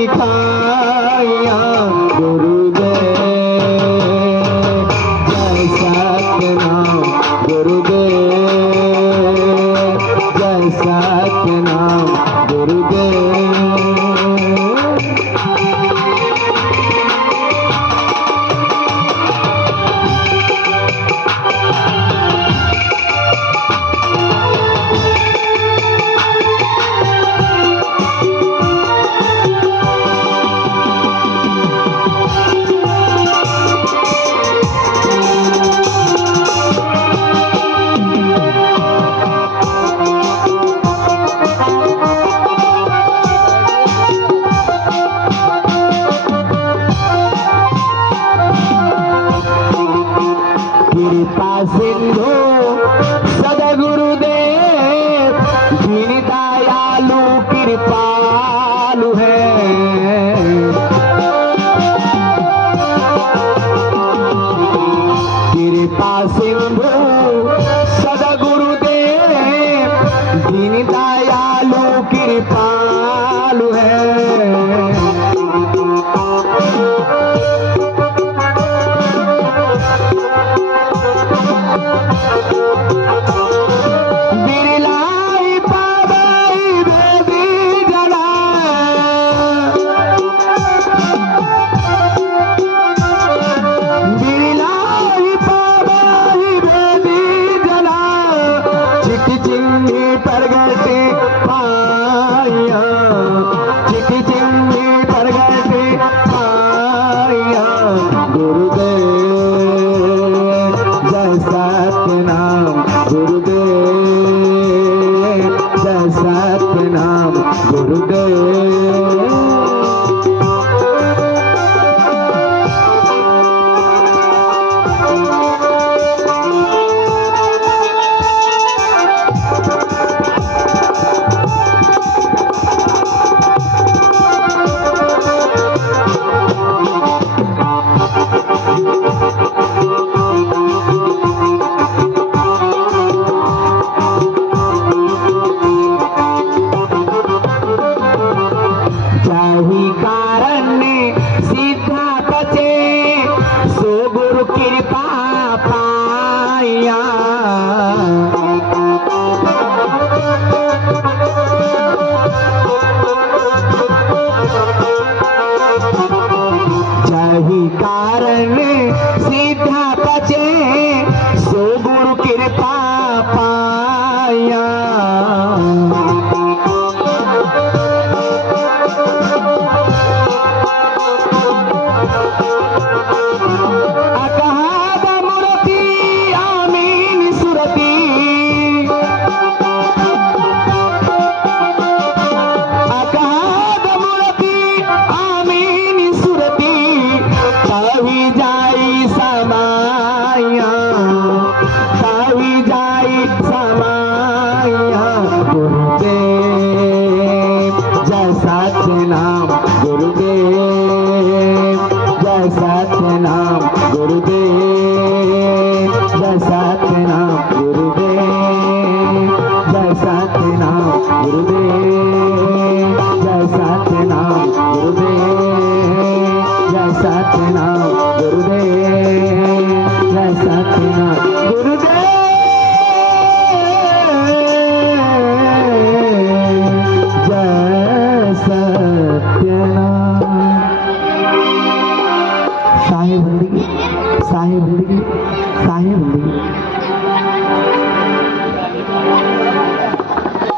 सिखाया गुरुदेव। जय सतनाम गुरुदेव, जय सतनाम गुरुदेव। कृपा सिंधु सदगुरुदेव, दीन दयालु कृपालु है। कृपा सिंधु सदगुरुदेव, दीन दयालु कृपालु है। बिरलाई पावई भेदी जना, बिरलाई पावई भेदी जना, चिट्ठी चिन्ही प्रगटे पाया, चिट्ठी चिन्ही प्रगटे पाया गुरुदेव। जय सतनाम गुरुदेव, जय सतनाम गुरुदेव। जाहि कारण सीधा बचे, सो गुरु कृपा पाया। जाहि कारण सीधा बचे, सो गुरु कृपा पाया। अकहाद मूर्ति आमीन सुरती, अकहाद मूर्ति आमीन सुरती, ताहि जाई समाया, ताहि जाई समाया गुरुदेव। जय सतनाम गुरुदेव, जय सतनाम गुरुदेव, जय सतनाम गुरुदेव, जय सतनाम गुरुदेव, जय सतनाम गुरुदेव, जय सतनाम गुरुदेव, जय सतनाम।